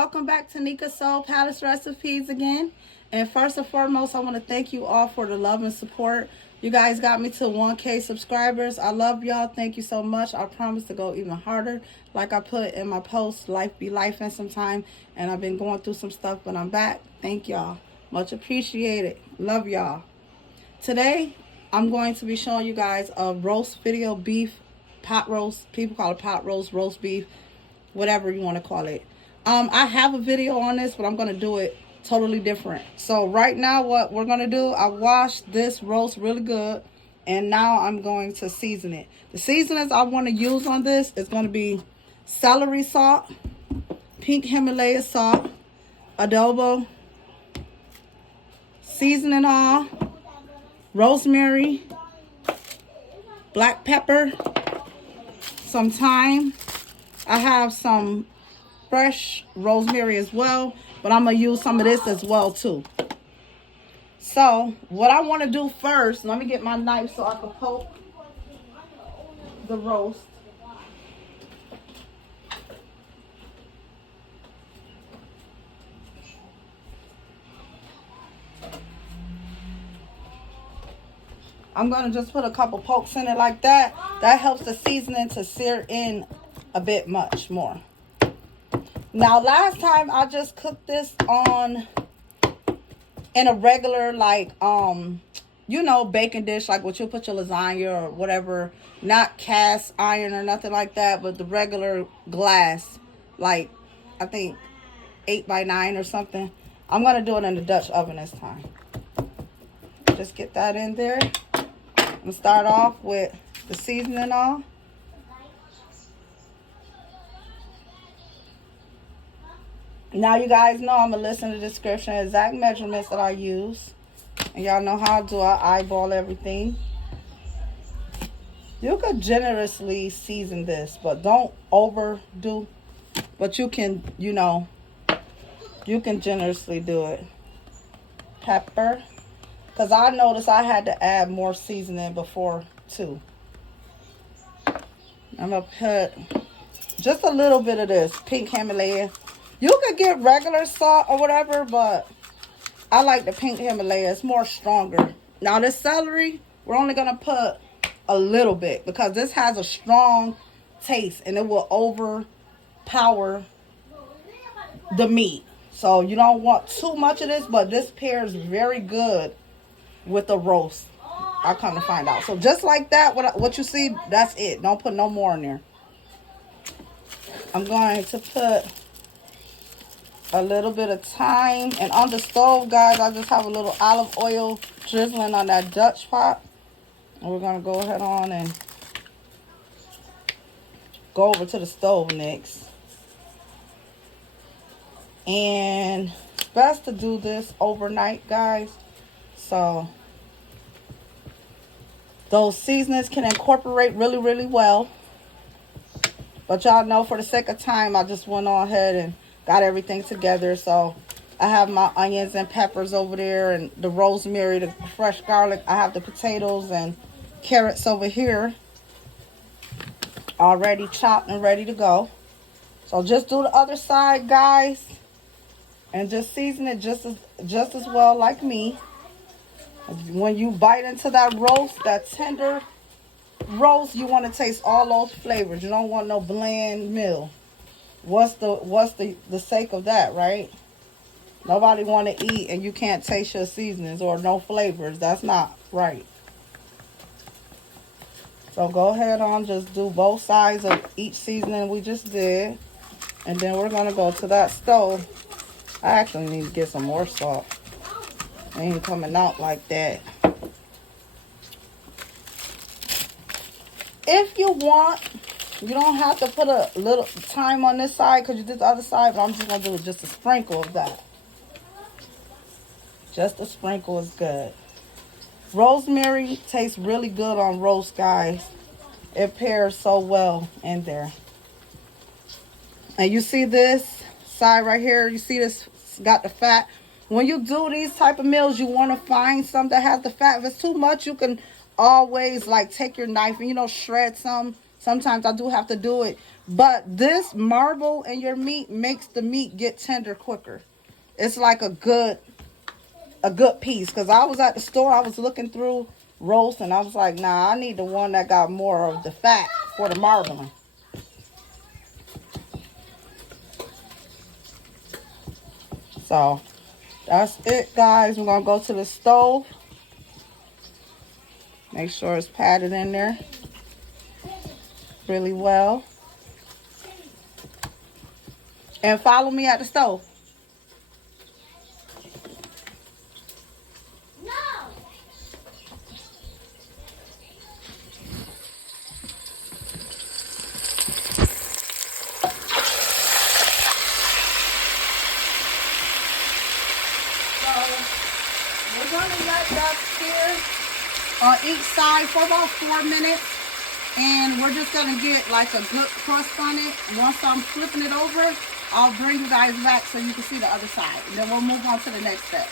welcome back to Nika Soul Palace Recipes again. And first and foremost, I want to thank you all for the love and support. You guys got me to 1K subscribers. I love y'all. Thank you so much. I promise to go even harder. Like I put in my post, life be life in some time. And I've been going through some stuff, but I'm back. Thank y'all. Much appreciated. Love y'all. Today, I'm going to be showing you guys a roast video, beef, pot roast. People call it pot roast beef, whatever you want to call it. I have a video on this, but I'm going to do it totally different. So right now what we're going to do, I washed this roast really good, and now I'm going to season it. The seasonings I want to use on this is going to be celery salt, pink Himalaya salt, adobo, seasoning oil, rosemary, black pepper, some thyme. I have some fresh rosemary as well, but I'm going to use some of this as well too. So what I want to do first, let me get my knife so I can poke the roast. I'm going to just put a couple pokes in it like that. That helps the seasoning to sear in a bit much more. Now, last time I just cooked this on in a regular, like, you know, baking dish, like what you put your lasagna or whatever. Not cast iron or nothing like that, but the regular glass, like, I think 8x9 or something. I'm going to do it in the Dutch oven this time. Just get that in there. I'm going to start off with the seasoning on. Now you guys know I'm going to list in the description exact measurements that I use. And y'all know how I do. I eyeball everything. You could generously season this, but don't overdo. But you can, you know, you can generously do it. Pepper. Because I noticed I had to add more seasoning before too. I'm going to put just a little bit of this pink Himalaya. You could get regular salt or whatever, but I like the pink Himalaya. It's more stronger. Now this celery, we're only going to put a little bit because this has a strong taste and it will overpower the meat. So you don't want too much of this, but this pairs very good with the roast. I come to find out. So just like that, what you see, that's it. Don't put no more in there. I'm going to put a little bit of thyme, and on the stove, guys, I just have a little olive oil drizzling on that Dutch pot, and we're gonna go ahead on and go over to the stove next. And it's best to do this overnight, guys, so those seasonings can incorporate really well. But y'all know, for the sake of time, I just went on ahead and got everything together. So I have my onions and peppers over there, and the rosemary, the fresh garlic. I have the potatoes and carrots over here already chopped and ready to go. So just do the other side, guys, and just season it just as well like me. When you bite into that roast, that tender roast, you want to taste all those flavors. You don't want no bland meal. What's the sake of that, right? Nobody want to eat and you can't taste your seasonings or no flavors. That's not right. So go ahead on, just do both sides of each seasoning we just did. And then we're going to go to that stove. I actually need to get some more salt. It ain't coming out like that. If you want, you don't have to put a little thyme on this side because you did the other side, but I'm just going to do just a sprinkle of that. Just a sprinkle is good. Rosemary tastes really good on roast, guys. It pairs so well in there. And you see this side right here? You see this got the fat? When you do these type of meals, you want to find some that has the fat. If it's too much, you can always like take your knife and, you know, shred some. Sometimes I do have to do it, But this marble in your meat makes the meat get tender quicker. It's like a good piece. Because I was at the store, I was looking through roast, and I was like, nah, I need the one that got more of the fat for the marbling. So that's it, guys. We're gonna go to the stove. Make sure it's patted in there really well. And follow me at the stove. We're going to let that sear on each side for about 4 minutes. And we're just going to get like a good crust on it. Once I'm flipping it over, I'll bring you guys back so you can see the other side. And then we'll move on to the next step.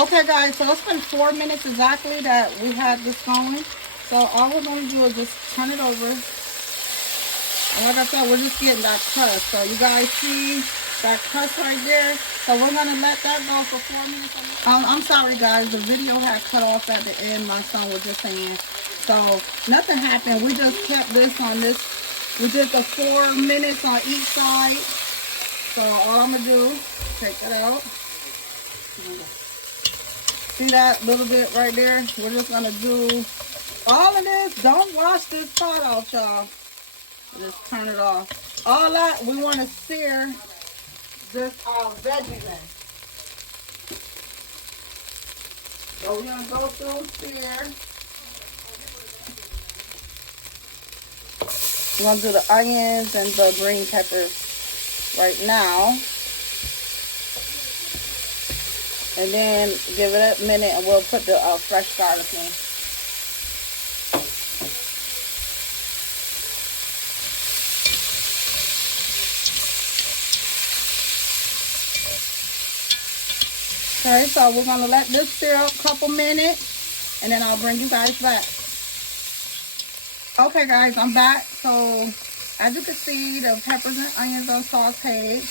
Okay, guys, so it's been 4 minutes exactly that we had this going. So all we're going to do is just turn it over. And like I said, we're just getting that crust. So you guys see that crust right there. So we're going to let that go for 4 minutes. I'm sorry, guys. The video had cut off at the end. My son was just saying. So nothing happened. We just kept this on this. We did the 4 minutes on each side. So all I'm going to do, take it out. See that little bit right there? We're just going to do all of this. Don't wash this pot off, y'all. Just turn it off. All that, we want to sear this veggies in. So we're going to go through sear. We're going to do the onions and the green peppers right now. And then give it a minute and we'll put the fresh garlic in. Okay, so we're going to let this stir up a couple minutes and then I'll bring you guys back. Okay, guys, I'm back. So as you can see, the peppers and onions are sauteed.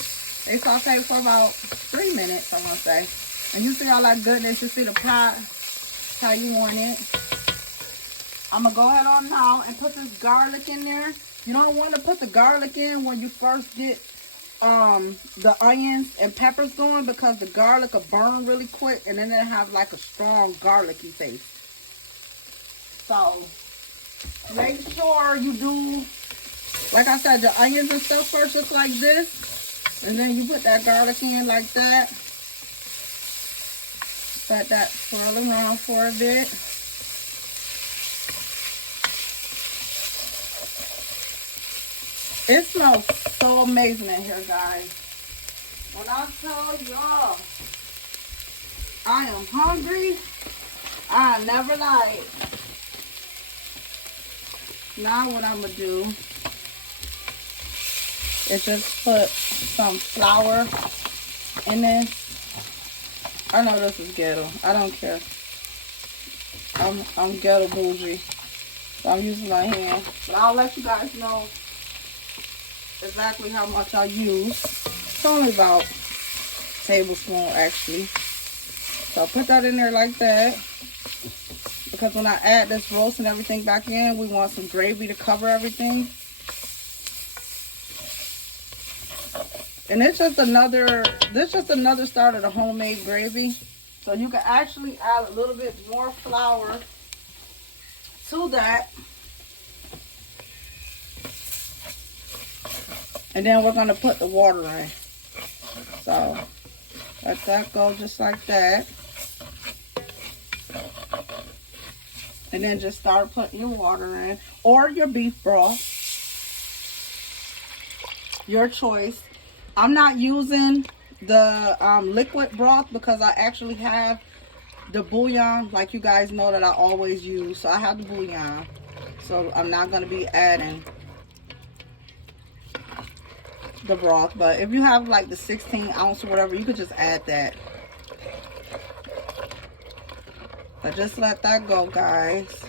They sauteed for about 3 minutes, I want to say. And you see all that goodness. You see the pot, how you want it. I'm going to go ahead on now and put this garlic in there. You don't want to put the garlic in when you first get the onions and peppers going, because the garlic will burn really quick and then it'll have like a strong garlicky taste. So make sure you do, like I said, the onions and stuff first, just like this, and then you put that garlic in like that. Let that swirl around for a bit. It smells so amazing in here, guys. When I tell y'all, I am hungry, I never lied. Now what I'm going to do is just put some flour in this. I know this is ghetto. I don't care. I'm ghetto bougie. So I'm using my hand. But I'll let you guys know exactly how much I use. It's only about a tablespoon actually. So I'll put that in there like that. Because when I add this roast and everything back in, we want some gravy to cover everything. And it's just another, this just another start of the homemade gravy. So you can actually add a little bit more flour to that. And then we're going to put the water in. So let that go just like that. And then just start putting your water in. Or your beef broth. Your choice. I'm not using the liquid broth because I actually have the bouillon, like you guys know that I always use. So I have the bouillon. So I'm not going to be adding the broth. But if you have like the 16 ounce or whatever, you could just add that. But just let that go, guys.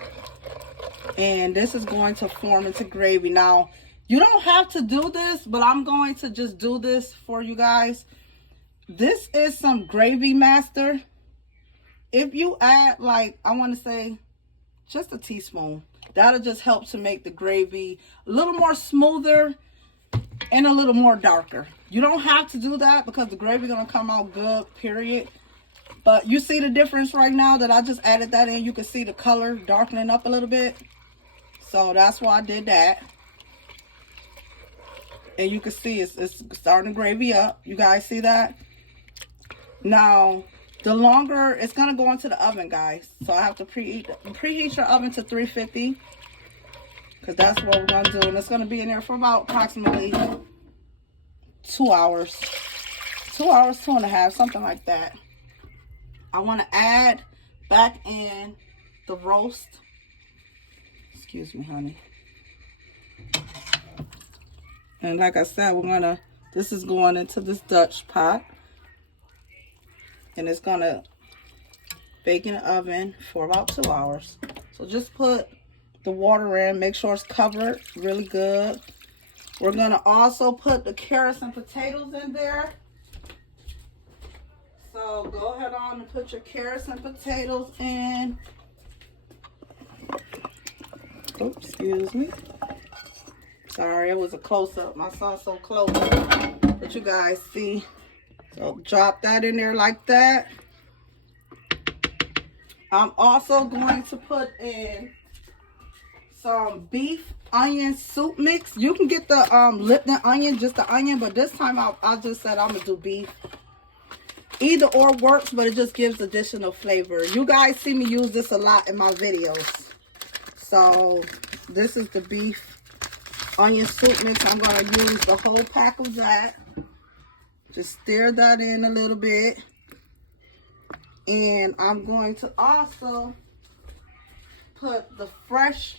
And this is going to form into gravy. Now, you don't have to do this, but I'm going to just do this for you guys. This is some gravy master. If you add, like, I want to say just a teaspoon, that'll just help to make the gravy a little more smoother and a little more darker. You don't have to do that because the gravy is going to come out good, period. But you see the difference right now that I just added that in. You can see the color darkening up a little bit. So that's why I did that. And you can see it's starting to gravy up. You guys see that? Now, the longer, it's going to go into the oven, guys. So I have to preheat your oven to 350. Because that's what we're going to do. And it's going to be in there for about approximately 2 hours. 2 hours, 2.5, something like that. I want to add back in the roast. Excuse me, honey. And like I said, this is going into this Dutch pot. And it's going to bake in the oven for about 2 hours. So just put the water in. Make sure it's covered really good. We're going to also put the carrots and potatoes in there. So go ahead on and put your carrots and potatoes in. Oops, excuse me. Sorry, it was a close-up. My son's so close. But you guys see. So drop that in there like that. I'm also going to put in some beef onion soup mix. You can get the Lipton onion, just the onion, but this time I just said I'm gonna do beef. Either or works, but it just gives additional flavor. You guys see me use this a lot in my videos. So this is the beef onion soup mix. I'm gonna use the whole pack of that. Just stir that in a little bit. And I'm going to also put the fresh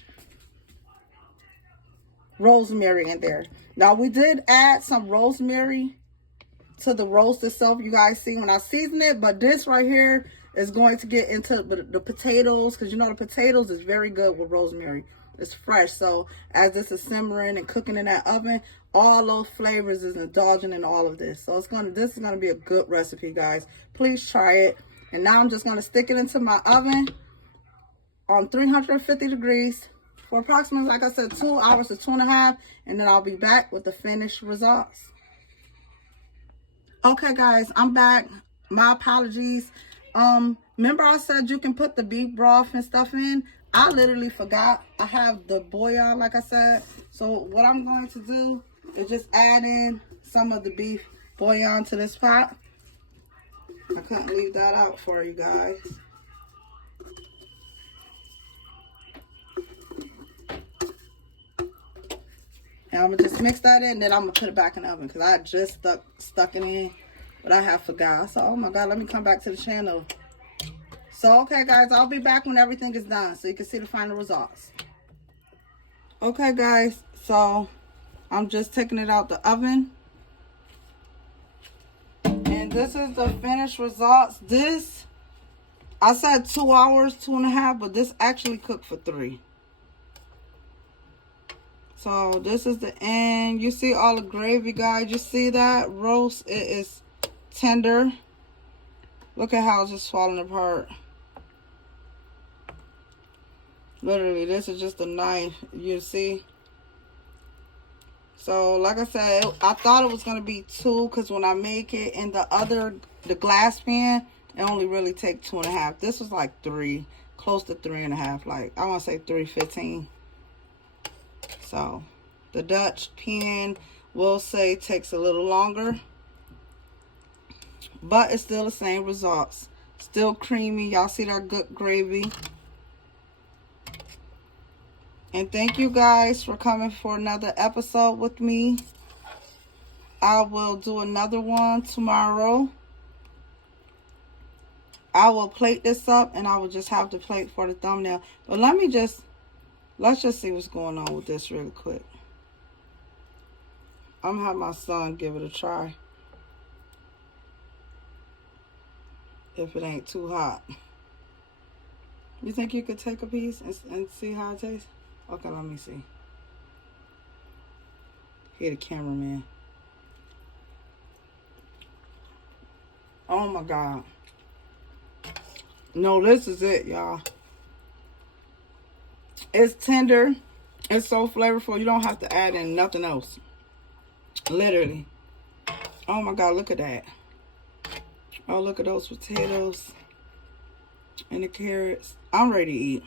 rosemary in there. Now, we did add some rosemary to the roast itself. You guys see when I season it. But this right here is going to get into the potatoes. Because you know the potatoes is very good with rosemary. It's fresh. So as this is simmering and cooking in that oven, all those flavors is indulging in all of this. So this is gonna be a good recipe, guys. Please try it. And now I'm just gonna stick it into my oven on 350 degrees for approximately, like I said, 2 hours to 2.5, and then I'll be back with the finished results. Okay, guys, I'm back. My apologies. Remember I said you can put the beef broth and stuff in? I literally forgot. I have the bouillon, like I said. So what I'm going to do is just add in some of the beef bouillon to this pot. I couldn't leave that out for you guys. And I'm going to just mix that in, then I'm going to put it back in the oven because I just stuck it in, but I have forgot. So, oh my God, let me come back to the channel. So, okay, guys, I'll be back when everything is done so you can see the final results. Okay, guys, so I'm just taking it out the oven. And this is the finished results. This, I said 2 hours, 2.5, but this actually cooked for 3. So this is the end. You see all the gravy, guys. You see that roast? It is tender. Look at how it's just falling apart. Literally, this is just a knife. You see? So, like I said, I thought it was going to be 2 because when I make it in the glass pan, it only really take 2.5. This was like 3, close to 3.5. Like, I want to say 3.15. So, the Dutch pan, will say, takes a little longer. But it's still the same results. Still creamy. Y'all see that good gravy. And thank you guys for coming for another episode with me. I will do another one tomorrow. I will plate this up and I will just have the plate for the thumbnail. But let's just see what's going on with this really quick. I'm going to have my son give it a try. If it ain't too hot. You think you could take a piece and see how it tastes? Okay, let me see. Here, the cameraman. Oh my God. No, this is it, y'all. It's tender. It's so flavorful. You don't have to add in nothing else. Literally. Oh my God, look at that. Oh, look at those potatoes and the carrots. I'm ready to eat.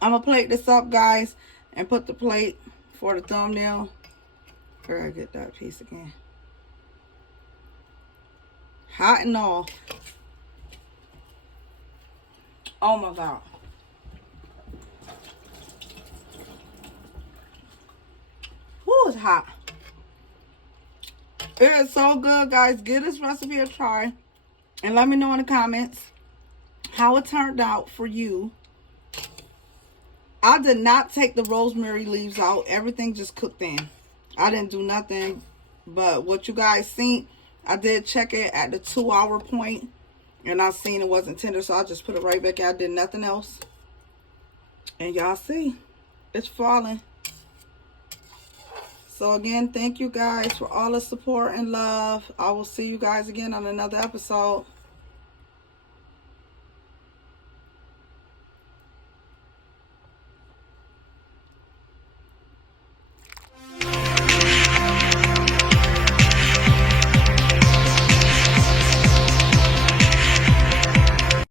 I'm going to plate this up, guys, and put the plate for the thumbnail. Where I get that piece again. Hot and all. Oh my God. Woo, it's hot. It is so good, guys. Give this recipe a try. And let me know in the comments how it turned out for you. I did not take the rosemary leaves out. Everything just cooked in. I didn't do nothing but what you guys seen. I did check it at the 2-hour point. And I seen it wasn't tender. So I just put it right back in. I did nothing else. And y'all see. It's falling. So again, thank you guys for all the support and love. I will see you guys again on another episode.